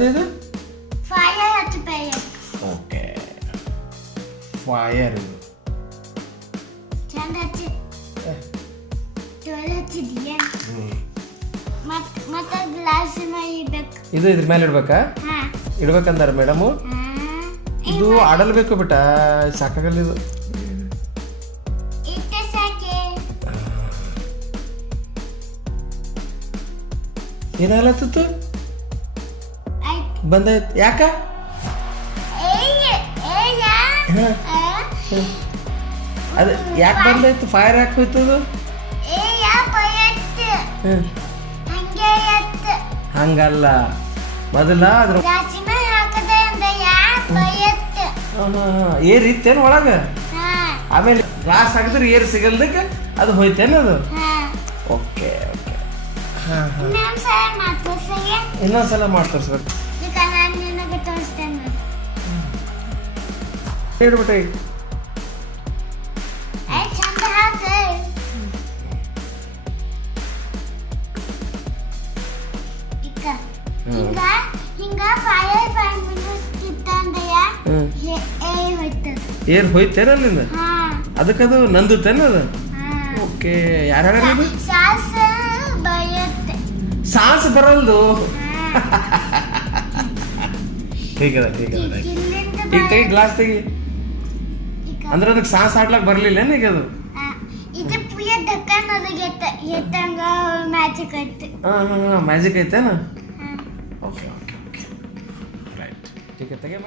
ಏನದು ಇದು ಫೈರ್ ಹಚ್ಚಬೇಕು. ಓಕೆ ಫೈರ್ ಇದು ಚಂದ ಹಚ್ಚಿ ಜೋರ ಹಚ್ಚಿದ್ಯಾ ಮತ್ತೆ ಗ್ಲಾಸ್ ಮೇಲೆ ಇಡಬೇಕು. ಇದು ಇದ್ರ ಮೇಲೆ ಇಡ್ಬೇಕಾ? ಇಡ್ಬೇಕಂದಾರ ಮೇಡಮು. ಇದು ಆಡಲ್ಬೇಕು ಬಿಟ್ಟ ಸಾಕಾಗಲ್ಲ ಇದು. ಏನಾಗಲತ್ತಿತ್ತು ಬಂದಾಯ್ತು ಯಾಕ ಅದು ಯಾಕೆ ಬಂದಾಯ್ತು ಫೈರ್ ಯಾಕೆ ಹೋಯ್ತದು ಹಂಗಲ್ಲ ಮೊದಲ ಅದ್ರ ಏರ್ ಇತ್ತೇನು ಒಳಗ ಆಮೇಲೆ ಗ್ಲಾಸ್ ಹಾಕಿದ್ರೆ ಏರ್ ಸಿಗಲ್ದಕ್ಕೆ ಅದು ಹೋಯ್ತೇನು ಅದು ಓಕೆ ಓಕೆ ಹಾಂ ಹಾಂ ಇನ್ನೊಂದ್ಸಲ ಮಾಡಿ ತೋರಿಸ್ಬೇಕು ಹೇಳ್ಬಿಟ್ಟೆ ಏರ್ ಹೋಯ್ತೇನ ಅಲ್ಲಿಂದ ಅದಕ್ಕದು ನಂದುತ್ತೇನ ಅದು ಓಕೆ ಯಾರು ಸಾಸ್ ಬರಲ್ದು ಈಗ ತೆಗಿ ಗ್ಲಾಸ್ ತೆಗಿ ಅಂದ್ರೆ ಅದಕ್ಕೆ ಸಾಸ್ ಆಡ್ಲಕ್ ಬರ್ಲಿಲ್ಲ ಈಗ ಅದು ಮ್ಯಾಜಿಕ್ ಐತೇನ ಓಕೆ ಓಕೆ ಓಕೆ ರೈಟ್ ಈಗ ತೆಗೆ